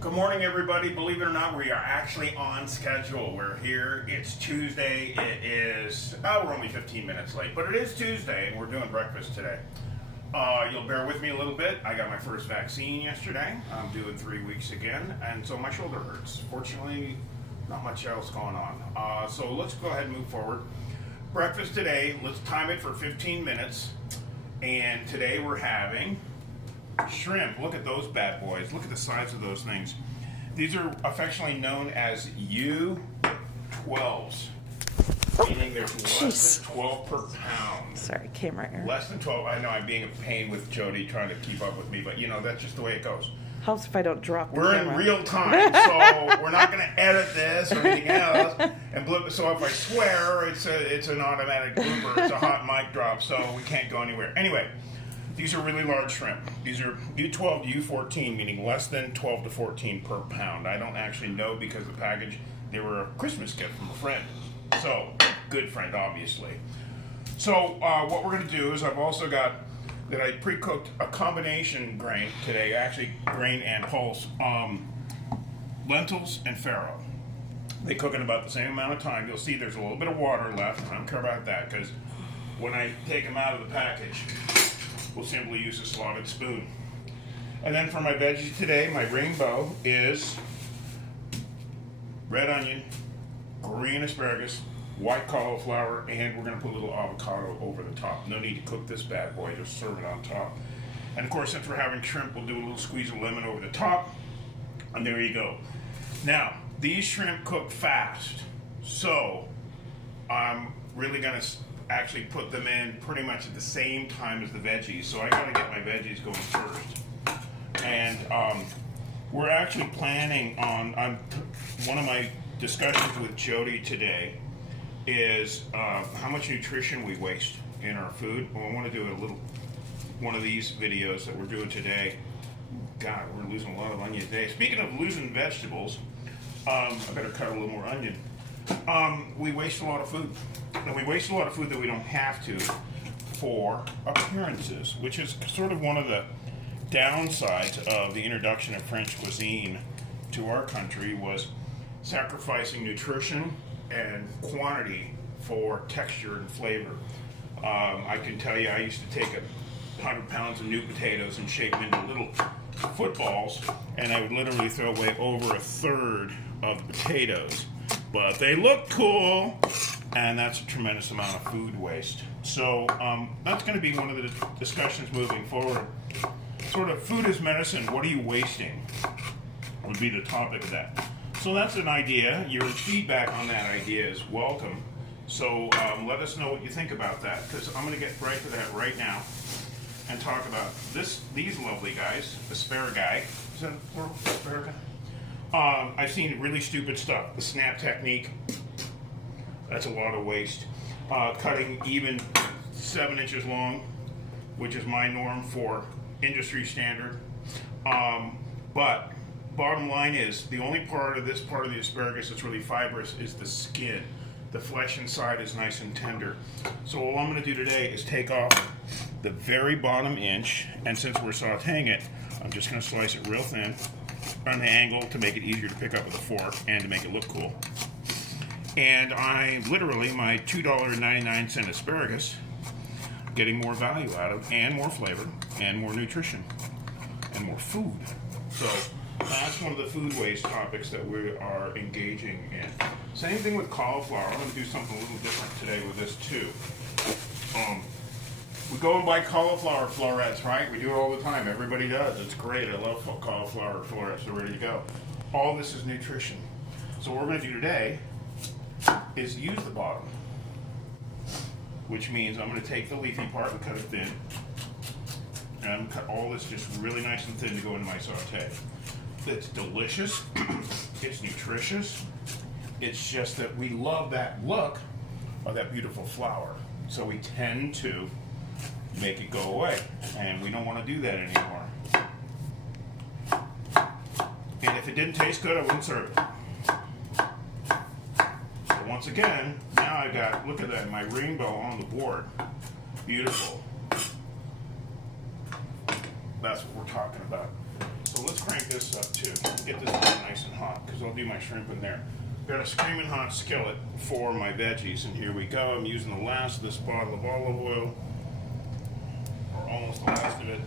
Good morning, everybody. Believe it or not, we are actually on schedule. We're here. It's Tuesday. It is, we're only 15 minutes late, but it is Tuesday, and we're doing breakfast today. You'll bear with me a little bit. I got my first vaccine yesterday. I'm doing 3 weeks again, and so my shoulder hurts. Fortunately, not much else going on. So let's go ahead and move forward. Breakfast today, let's time it for 15 minutes. And today we're having shrimp. Look at those bad boys. Look at the size of those things. These are affectionately known as U12s, meaning there's less than 12 per pound. Sorry, camera error. Less than 12. I know I'm being a pain with Jody trying to keep up with me, but you know, that's just the way it goes. Helps if I don't drop the We're camera. in real time, so we're not going to edit this or anything else. And so if I swear, it's an automatic blooper. It's a hot mic drop, so we can't go anywhere. Anyway, these are really large shrimp. These are U12 to U14, meaning less than 12 to 14 per pound. I don't actually know because the package, they were a Christmas gift from a friend. So, good friend, obviously. So, what we're going to do is I've also got that I pre-cooked a combination grain today, actually grain and pulse, lentils and farro. They cook in about the same amount of time. You'll see there's a little bit of water left. I don't care about that because when I take them out of the package, we'll simply use a slotted spoon. And then for my veggies today, my rainbow is red onion, green asparagus, white cauliflower, and we're going to put a little avocado over the top. No need to cook this bad boy, just serve it on top. And of course, since we're having shrimp, we'll do a little squeeze of lemon over the top, and there you go. Now, these shrimp cook fast, so I'm really going to actually put them in pretty much at the same time as the veggies. So I got to get my veggies going first. And we're actually planning on, one of my discussions with Jody today is how much nutrition we waste in our food. Well, I want to do a little, one of these videos that we're doing today. God, we're losing a lot of onion today. Speaking of losing vegetables, I better cut a little more onion. We waste a lot of food. And we waste a lot of food that we don't have to for appearances, which is sort of one of the downsides of the introduction of French cuisine to our country was sacrificing nutrition and quantity for texture and flavor. I can tell you I used to take 100 pounds of new potatoes and shape them into little footballs, and I would literally throw away over a third of the potatoes. But they look cool, and that's a tremendous amount of food waste. So that's going to be one of the discussions moving forward. Sort of food is medicine, what are you wasting? Would be the topic of that. So that's an idea. Your feedback on that idea is welcome. So let us know what you think about that, because I'm going to get right to that right now and talk about these lovely guys, asparagus. Is that a word, asparagus? I've seen really stupid stuff. The snap technique, that's a lot of waste. Cutting even 7 inches long, which is my norm for industry standard. But bottom line is, the only part of this part of the asparagus that's really fibrous is the skin. The flesh inside is nice and tender. So all I'm going to do today is take off the very bottom inch, and since we're sauteing it, I'm just going to slice it real thin on the angle to make it easier to pick up with a fork and to make it look cool. And I literally, my $2.99 asparagus, getting more value out of, and more flavor, and more nutrition, and more food. So that's one of the food waste topics that we are engaging in. Same thing with cauliflower. I'm going to do something a little different today with this too. We go and buy cauliflower florets, right? We do it all the time. Everybody does. It's great. I love cauliflower florets. They're ready to go. All this is nutrition. So what we're going to do today is use the bottom, which means I'm going to take the leafy part and cut it thin. And I'm going to cut all this just really nice and thin to go into my saute. It's delicious. It's nutritious. It's just that we love that look of that beautiful flower. So we tend to make it go away, and we don't want to do that anymore. And if it didn't taste good, I wouldn't serve it. But once again, now I got, look at that, my rainbow on the board. Beautiful. That's what we're talking about. So let's crank this up too. Get this really nice and hot because I'll do my shrimp in there. Got a screaming hot skillet for my veggies, and here we go. I'm using the last of this bottle of olive oil, or almost the last of it.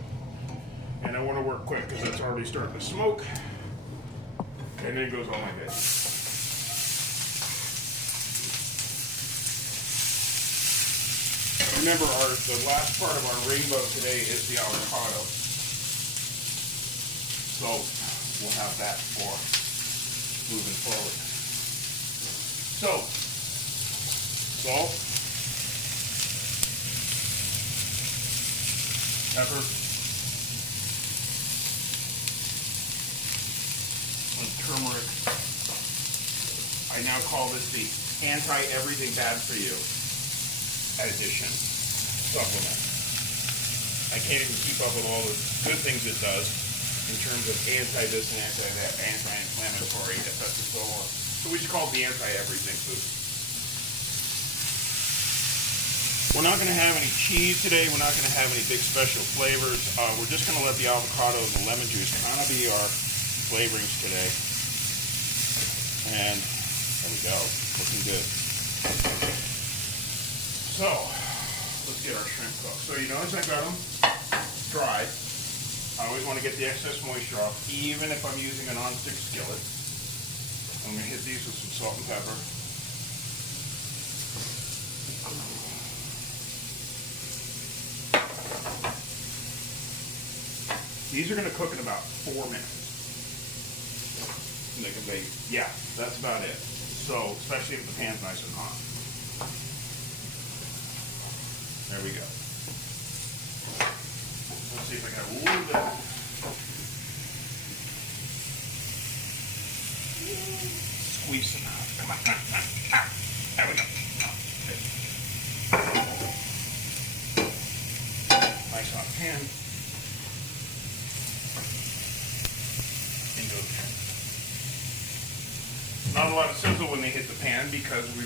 And I want to work quick because it's already starting to smoke. And then goes all my veggies. Remember, the last part of our rainbow today is the avocado. So we'll have that for moving forward. So, salt, pepper, and turmeric. I now call this the anti-everything bad for you addition supplement. I can't even keep up with all the good things it does in terms of anti-this and anti-that, anti-inflammatory, etc. So we just call it the anti-everything food. We're not going to have any cheese today. We're not going to have any big special flavors. We're just going to let the avocado and the lemon juice kind of be our flavorings today. And there we go. Looking good. So, let's get our shrimp cooked. So you notice I got them dried. I always want to get the excess moisture off, even if I'm using a non-stick skillet. I'm going to hit these with some salt and pepper. These are going to cook in about 4 minutes. And they can bake. Yeah, that's about it. So, especially if the pan's nice and hot. There we go. Let's see if I can have a little bit. Squeeze some out. Come on, come on, come on. Ah, there we go. Nice hot pan. Into the pan. Not a lot of sizzle when they hit the pan because we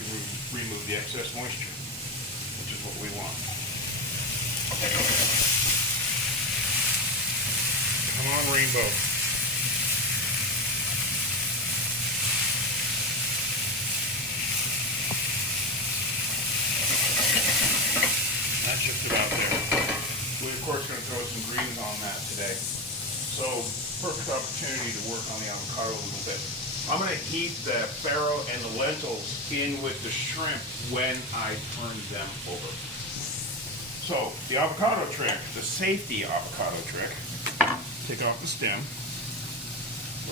remove the excess moisture, which is what we want. Come on, Rainbow. That's just about there. We're of course going to throw some greens on that today. So, perfect opportunity to work on the avocado a little bit. I'm going to heat the farro and the lentils in with the shrimp when I turn them over. So, the avocado trick, the safety avocado trick, take off the stem,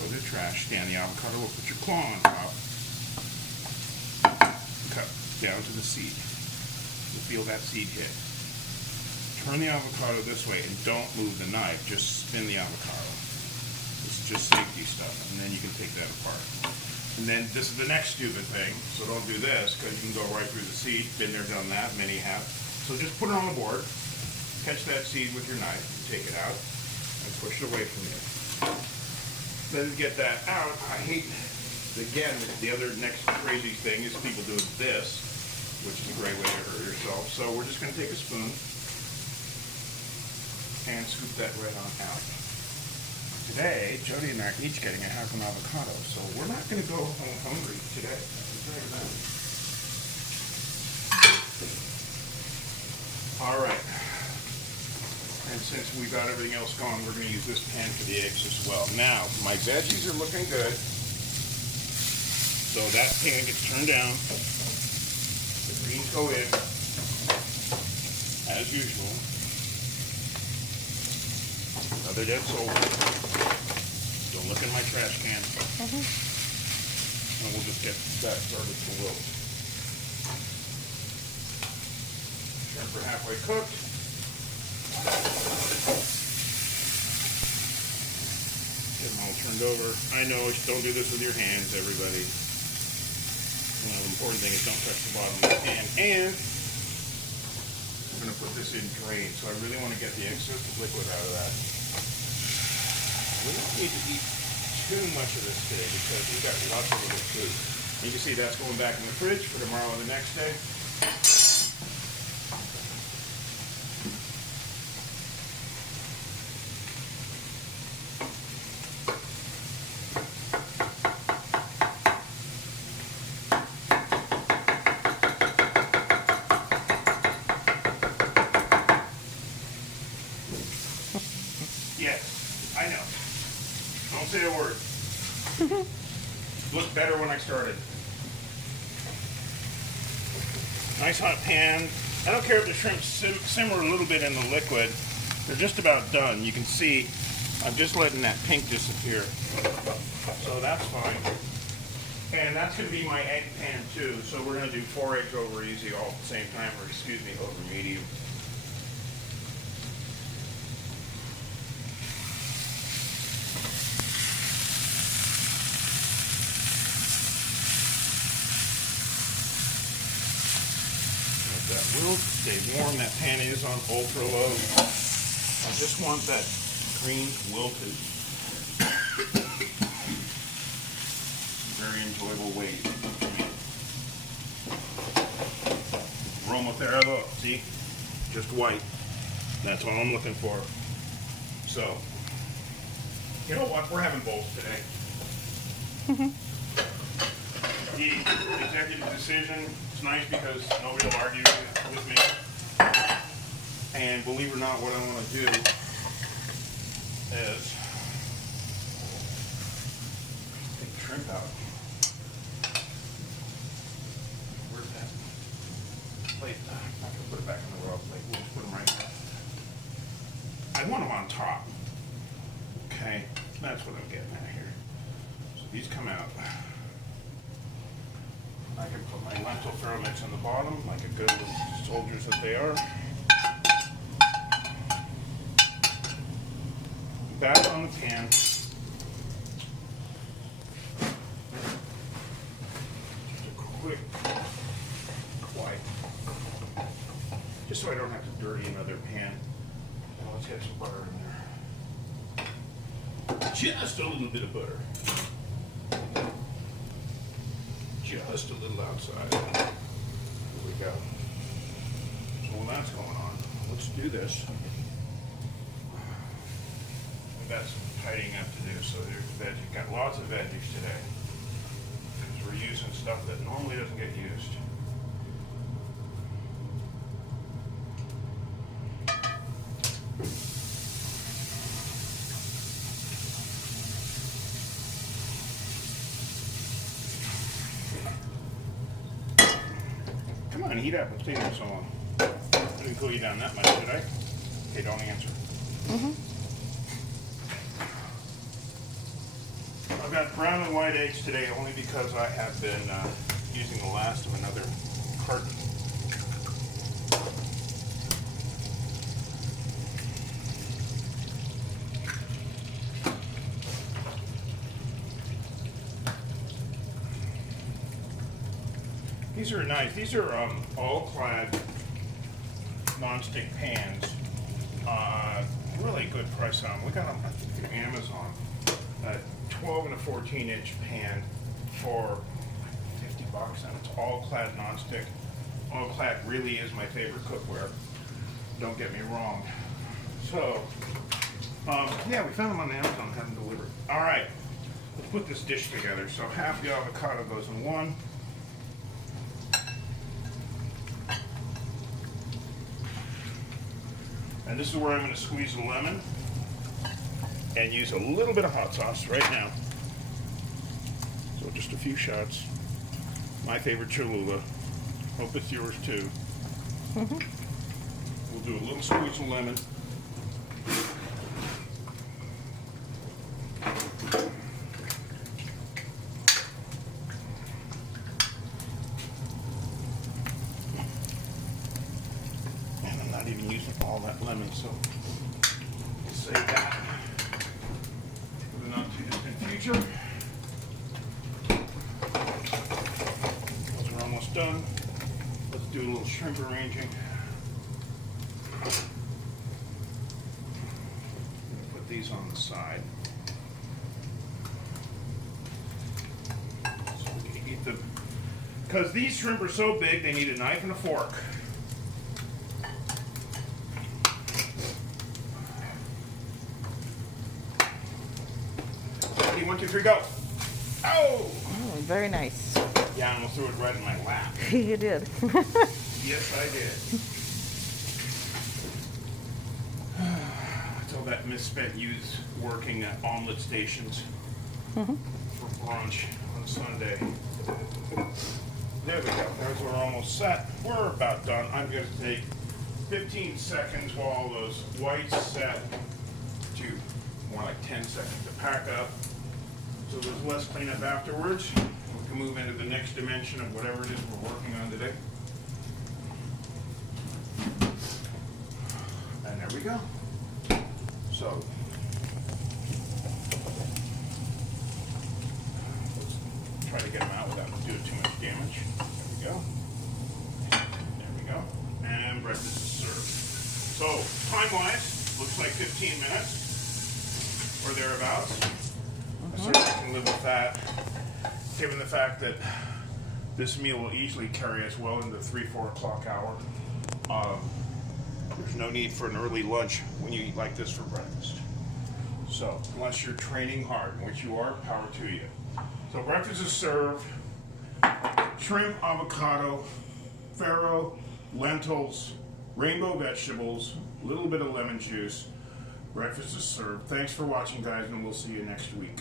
go to the trash, scan the avocado, we'll put your claw on top, cut down to the seed. You'll feel that seed hit. Turn the avocado this way and don't move the knife, just spin the avocado. This is just safety stuff, and then you can take that apart. And then this is the next stupid thing, so don't do this because you can go right through the seed. Been there, done that, many have. So just put it on the board, catch that seed with your knife, take it out, and push it away from you. Then to get that out, I hate, again, the other next crazy thing is people doing this, which is a great way to hurt yourself. So we're just going to take a spoon and scoop that right on out. Today, Jody and I are each getting a half an avocado, so we're not going to go home hungry today. All right. And since we've got everything else gone, we're going to use this pan for the eggs as well. Now, my veggies are looking good. So that pan gets turned down. The greens go in, as usual. Another dead soul. Don't look in my trash can. And we'll just get that started to wilt. Shrimp are halfway cooked. Get them all turned over. I know, don't do this with your hands, everybody. The important thing is don't touch the bottom of the pan. And we're going to put this in drain, so I really want to get the excess liquid out of that. We don't need to eat too much of this today because we've got lots of little food. You can see that's going back in the fridge for tomorrow or the next day. Don't say a word. Looked better when I started. Nice hot pan. I don't care if the shrimp simmer a little bit in the liquid. They're just about done. You can see I'm just letting that pink disappear. So that's fine. And that's going to be my egg pan too. So we're going to do 4 eggs over easy all at the same time, or excuse me, over medium. Let that wilt stay warm. That pan is on ultra low. I just want that green wilted. Very enjoyable way. Aromatherapy, see? Just white. That's all I'm looking for. So, you know what? We're having bowls today. The executive decision is nice because nobody will argue with me. And believe it or not, what I want to do is take the shrimp out. Where's that plate? I'm not going to put it back in the raw plate. We'll just put them right there. I want them on top. Okay, that's what I'm getting at here. So these come out. I can put my lentil Farro mix on the bottom, like a good soldiers that they are. Back on the pan. Just a quick wipe. Just so I don't have to dirty another pan. Now let's get some butter in there. Just a little bit of butter. Just a little outside. Here we go. So while that's going on, let's do this. We've got some tidying up to do, so there's veggies. Got lots of veggies today. Because we're using stuff that normally doesn't get used. Come on, heat up. It's taking so long. I didn't cool you down that much, did I? Okay, don't answer. I've got brown and white eggs today only because I have been using the last of another carton. These are nice. These are all-clad non-stick pans. Really good price on them. We got them, I think, through Amazon. 12 and a 14-inch pan for $50, and it's all-clad non-stick. All-clad really is my favorite cookware. Don't get me wrong. So, yeah, we found them on Amazon, had them delivered. All right, let's put this dish together. So half the avocado goes in one. And this is where I'm going to squeeze a lemon and use a little bit of hot sauce right now. So just a few shots. My favorite Cholula. Hope it's yours too. We'll do a little squeeze of lemon. And I'm not even using all that lemon, so we'll save that for the not too distant future. Those are almost done. Let's do a little shrimp arranging. Put these on the side. So we can eat them. Because these shrimp are so big, they need a knife and a fork. Ready, 1, 2, 3, go. Oh! Oh, very nice. Yeah, I almost threw it right in my lap. You did. Yes, I did. So that misspent youth working at omelet stations for brunch on Sunday. There we go. There's we're almost set. We're about done. I'm going to take 15 seconds while those whites set to more like 10 seconds to pack up. So there's less cleanup afterwards. We can move into the next dimension of whatever it is we're working on today. And there we go. So let's try to get them out without doing too much damage. There we go. There we go. And breakfast is served. So time-wise, looks like 15 minutes or thereabouts. I certainly can live with that, given the fact that this meal will easily carry us well into the 3-4 o'clock hour. There's no need for an early lunch when you eat like this for breakfast. So, unless you're training hard, which you are, power to you. So breakfast is served. Shrimp, avocado, farro, lentils, rainbow vegetables, a little bit of lemon juice. Breakfast is served. Thanks for watching, guys, and we'll see you next week.